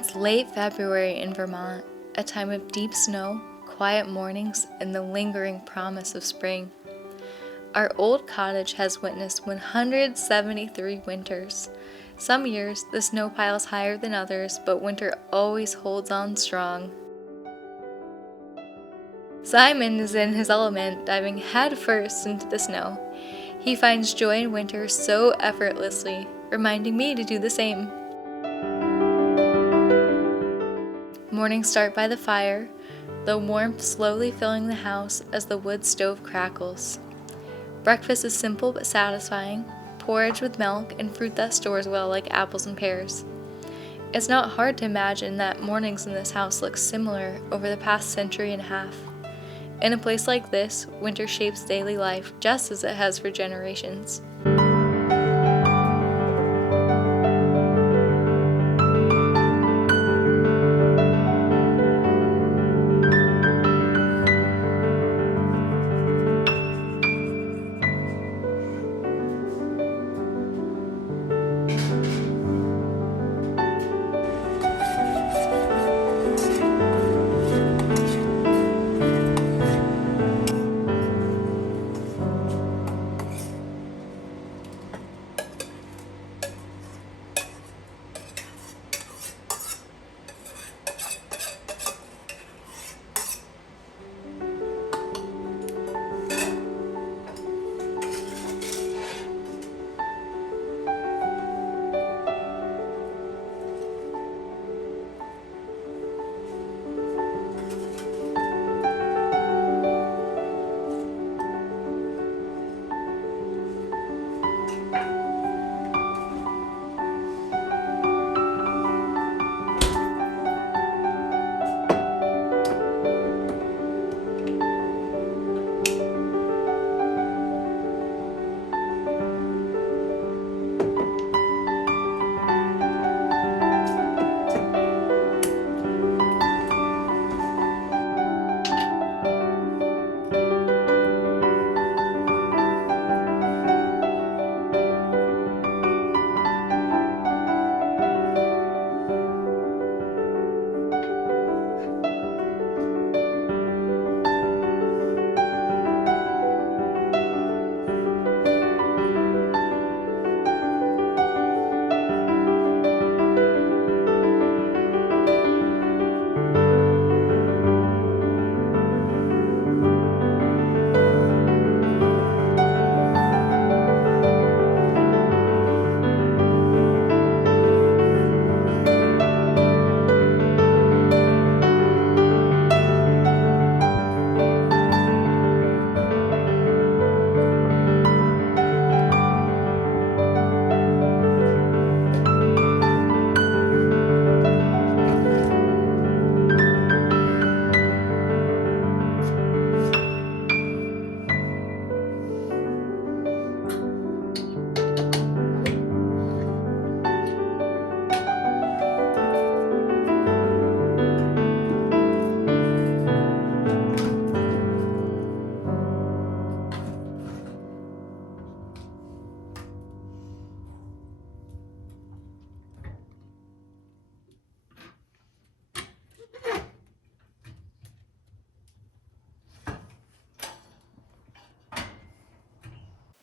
It's late February in Vermont, a time of deep snow, quiet mornings, and the lingering promise of spring. Our old cottage has witnessed 173 winters. Some years, the snow pile is higher than others, but winter always holds on strong. Simon is in his element, diving headfirst into the snow. He finds joy in winter so effortlessly, reminding me to do the same. Mornings start by the fire, the warmth slowly filling the house as the wood stove crackles. Breakfast is simple but satisfying, porridge with milk and fruit that stores well like apples and pears. It's not hard to imagine that mornings in this house look similar over the past century and a half. In a place like this, winter shapes daily life just as it has for generations.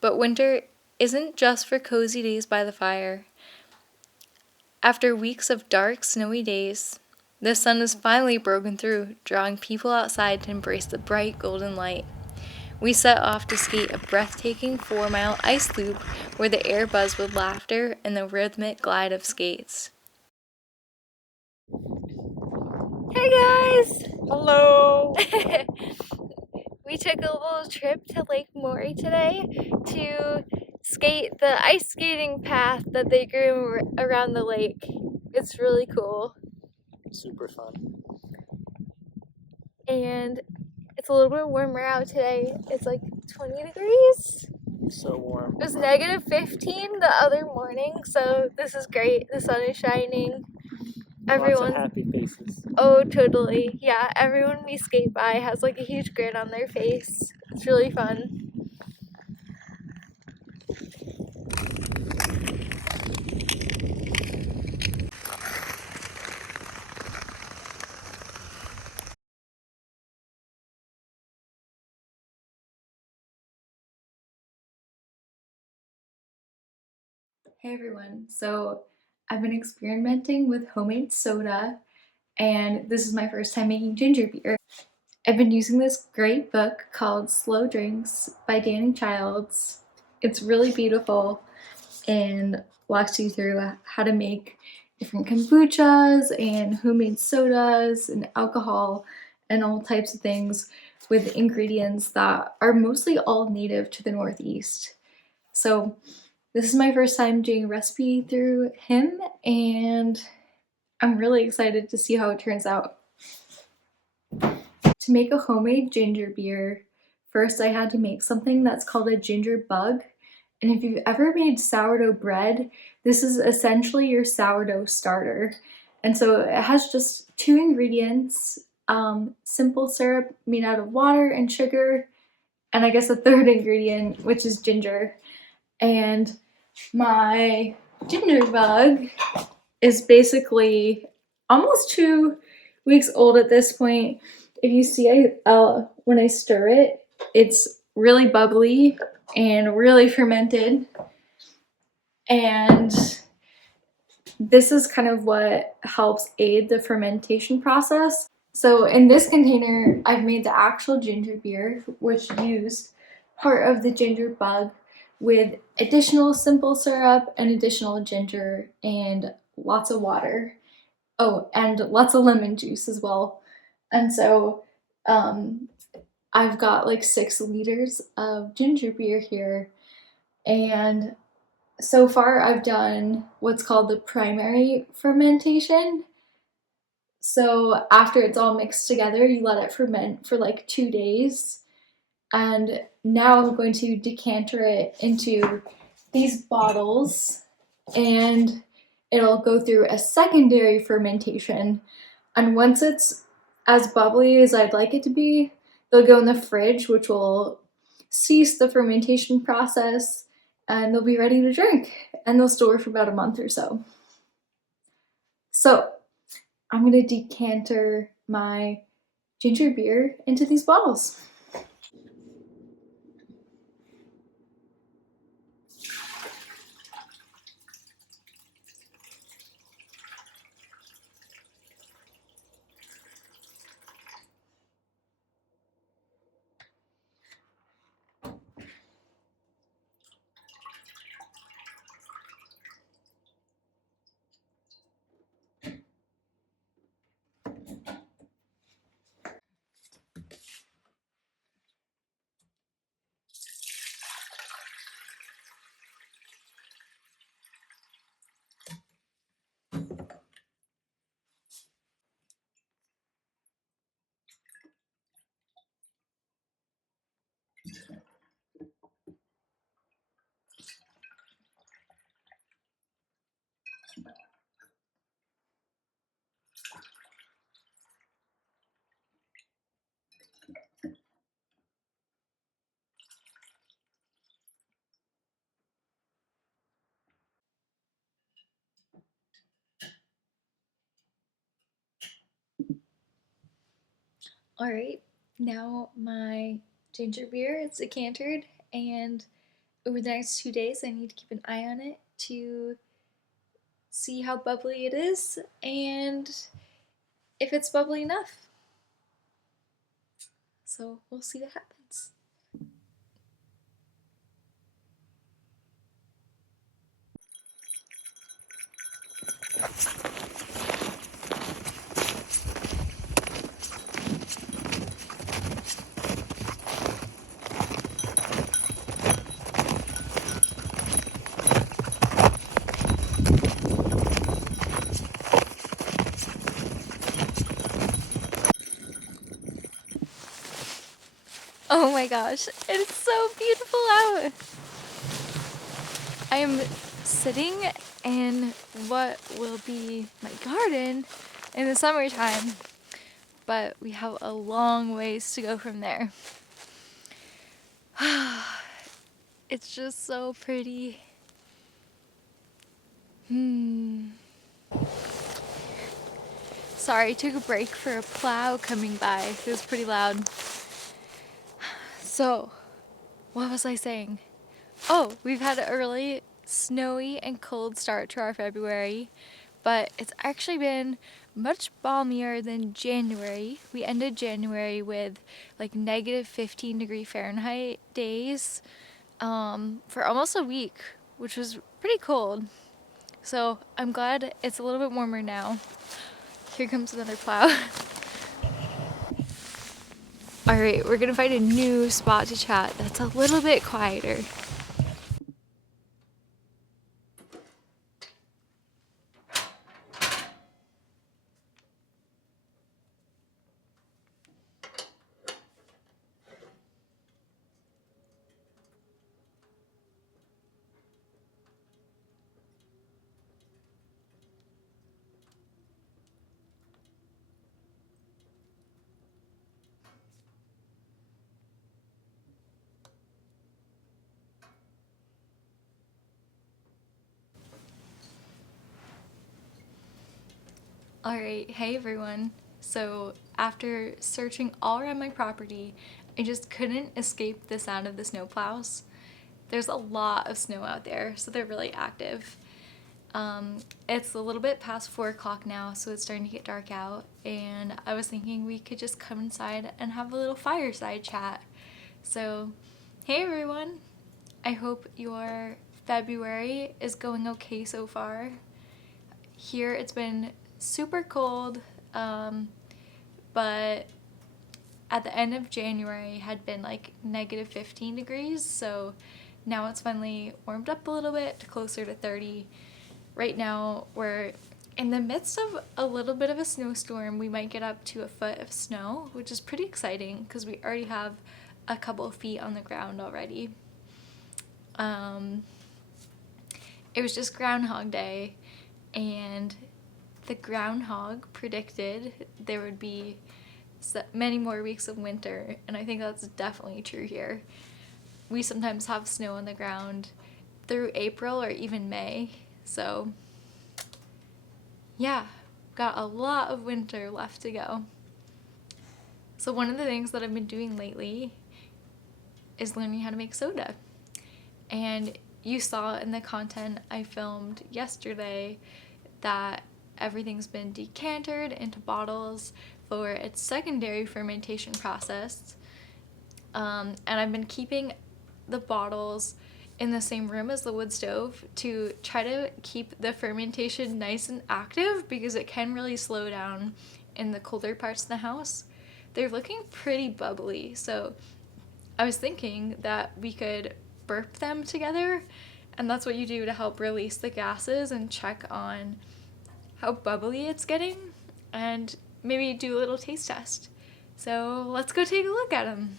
But winter isn't just for cozy days by the fire. After weeks of dark, snowy days, the sun has finally broken through, drawing people outside to embrace the bright golden light. We set off to skate a breathtaking 4-mile ice loop where the air buzzed with laughter and the rhythmic glide of skates. Hey guys! Hello! We took a little trip to Lake Morey today to skate the ice skating path that they grew around the lake. It's really cool. Super fun. And it's a little bit warmer out today. It's like 20 degrees. So warm. It was negative 15 the other morning, so this is great. The sun is shining. Lots of happy faces. Oh, totally. Yeah, everyone we skate by has like a huge grin on their face. It's really fun. Hey everyone, so I've been experimenting with homemade soda and this is my first time making ginger beer. I've been using this great book called Slow Drinks by Danny Childs. It's really beautiful and walks you through how to make different kombuchas and homemade sodas and alcohol and all types of things with ingredients that are mostly all native to the Northeast. So this is my first time doing a recipe through him, and I'm really excited to see how it turns out. To make a homemade ginger beer, first I had to make something that's called a ginger bug. And if you've ever made sourdough bread, this is essentially your sourdough starter. And so it has just two ingredients, simple syrup made out of water and sugar, and I guess a third ingredient, which is ginger. And my ginger bug is basically almost 2 weeks old at this point. If you see when I stir it, it's really bubbly and really fermented. And this is kind of what helps aid the fermentation process. So in this container, I've made the actual ginger beer, which used part of the ginger bug with additional simple syrup and additional ginger and lots of water. Oh, and lots of lemon juice as well. And so I've got like 6 liters of ginger beer here. And so far I've done what's called the primary fermentation. So after it's all mixed together, you let it ferment for like 2 days. And now I'm going to decanter it into these bottles and it'll go through a secondary fermentation. And once it's as bubbly as I'd like it to be, they'll go in the fridge, which will cease the fermentation process and they'll be ready to drink. And they'll store for about a month or so. So I'm gonna decanter my ginger beer into these bottles. All right, now my ginger beer is decanted, and over the next 2 days, I need to keep an eye on it to see how bubbly it is and if it's bubbly enough. So we'll see what happens. Oh my gosh, it's so beautiful out. I am sitting in what will be my garden in the summertime, but we have a long ways to go from there. It's just so pretty. Sorry, I took a break for a plow coming by. It was pretty loud. So, what was I saying? Oh, we've had a really snowy and cold start to our February, but it's actually been much balmier than January. We ended January with like -15 degree Fahrenheit days for almost a week, which was pretty cold. So I'm glad it's a little bit warmer now. Here comes another plow. All right, we're gonna find a new spot to chat that's a little bit quieter. Alright, hey everyone. So, after searching all around my property, I just couldn't escape the sound of the snowplows. There's a lot of snow out there, so they're really active. It's a little bit past 4 o'clock now, so it's starting to get dark out, and I was thinking we could just come inside and have a little fireside chat. So, hey everyone! I hope your February is going okay so far. Here it's been super cold, but at the end of January had been like -15 degrees, so now it's finally warmed up a little bit to closer to 30. Right now we're in the midst of a little bit of a snowstorm. We might get up to a foot of snow, which is pretty exciting because we already have a couple feet on the ground already. It was just Groundhog Day, and the groundhog predicted there would be many more weeks of winter, and I think that's definitely true here. We sometimes have snow on the ground through April or even May, so yeah, got a lot of winter left to go. So one of the things that I've been doing lately is learning how to make soda. And you saw in the content I filmed yesterday that everything's been decantered into bottles for its secondary fermentation process. And I've been keeping the bottles in the same room as the wood stove to try to keep the fermentation nice and active because it can really slow down in the colder parts of the house. They're looking pretty bubbly, so I was thinking that we could burp them together, and that's what you do to help release the gases and check on how bubbly it's getting, and maybe do a little taste test. So let's go take a look at them.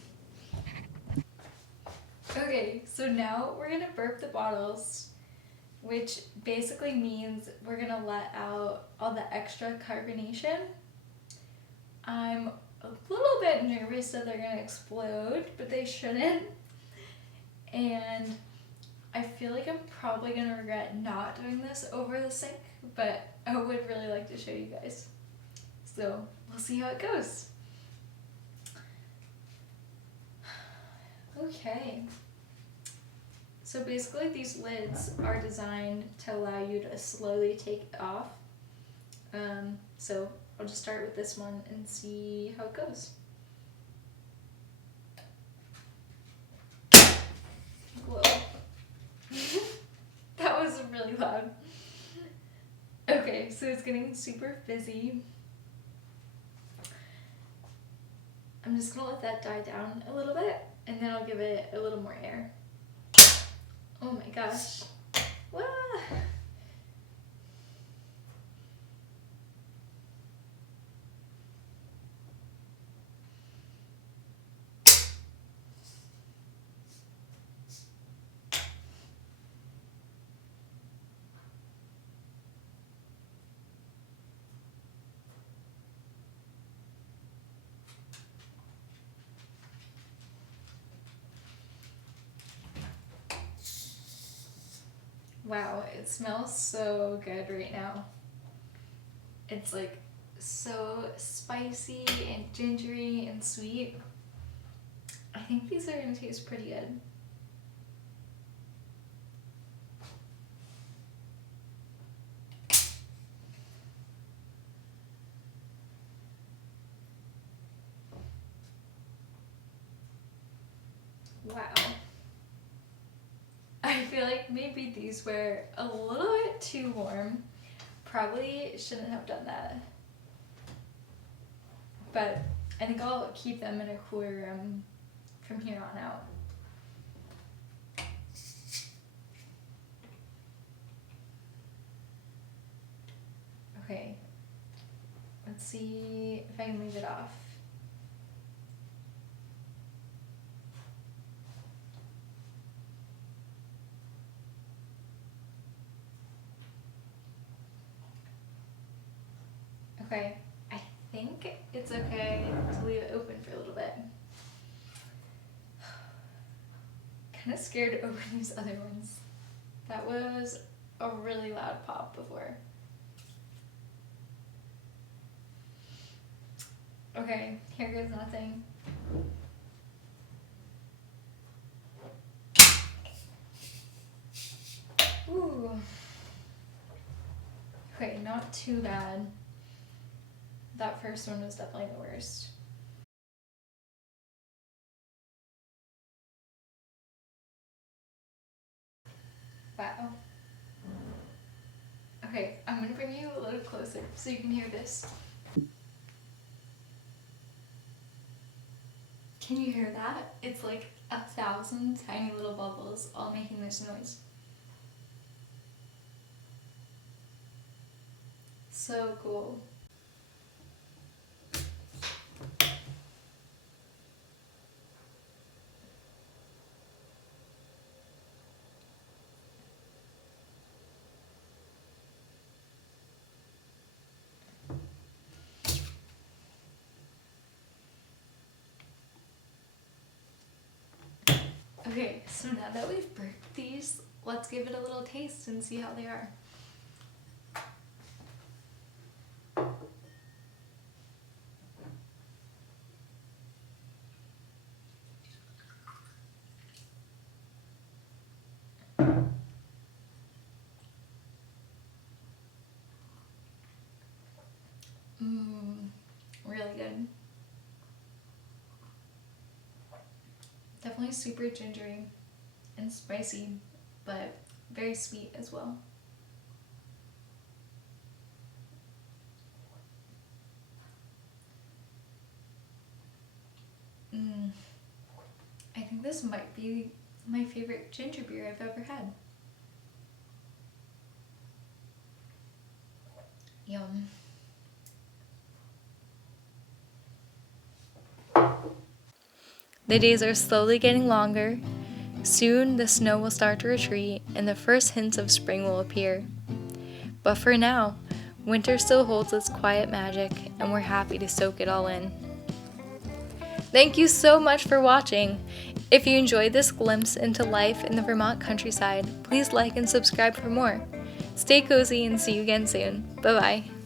Okay, so now we're gonna burp the bottles, which basically means we're gonna let out all the extra carbonation. I'm a little bit nervous that they're gonna explode, but they shouldn't. And I feel like I'm probably gonna regret not doing this over the sink, but I would really like to show you guys. So we'll see how it goes. Okay. So basically these lids are designed to allow you to slowly take it off. So I'll just start with this one and see how it goes. Whoa. That was really loud. Okay, so it's getting super fizzy. I'm just gonna let that die down a little bit, and then I'll give it a little more air. Oh my gosh. Wah! Wow, it smells so good right now. It's like so spicy and gingery and sweet. I think these are gonna taste pretty good. Wow. I feel like maybe these were a little bit too warm. Probably shouldn't have done that. But I think I'll keep them in a cooler room from here on out. Okay. Let's see if I can leave it off. Okay, I think it's okay to leave it open for a little bit. Kind of scared to open these other ones. That was a really loud pop before. Okay, here goes nothing. Ooh. Okay, not too bad. That first one was definitely the worst. Wow. Okay, I'm gonna bring you a little closer so you can hear this. Can you hear that? It's like 1,000 tiny little bubbles all making this noise. So cool. Okay, so now that we've bricked these, let's give it a little taste and see how they are. Really good. Definitely super gingery and spicy, but very sweet as well. I think this might be my favorite ginger beer I've ever had. Yum. The days are slowly getting longer. Soon the snow will start to retreat and the first hints of spring will appear. But for now, winter still holds its quiet magic and we're happy to soak it all in. Thank you so much for watching. If you enjoyed this glimpse into life in the Vermont countryside, please like and subscribe for more. Stay cozy and see you again soon. Bye-bye.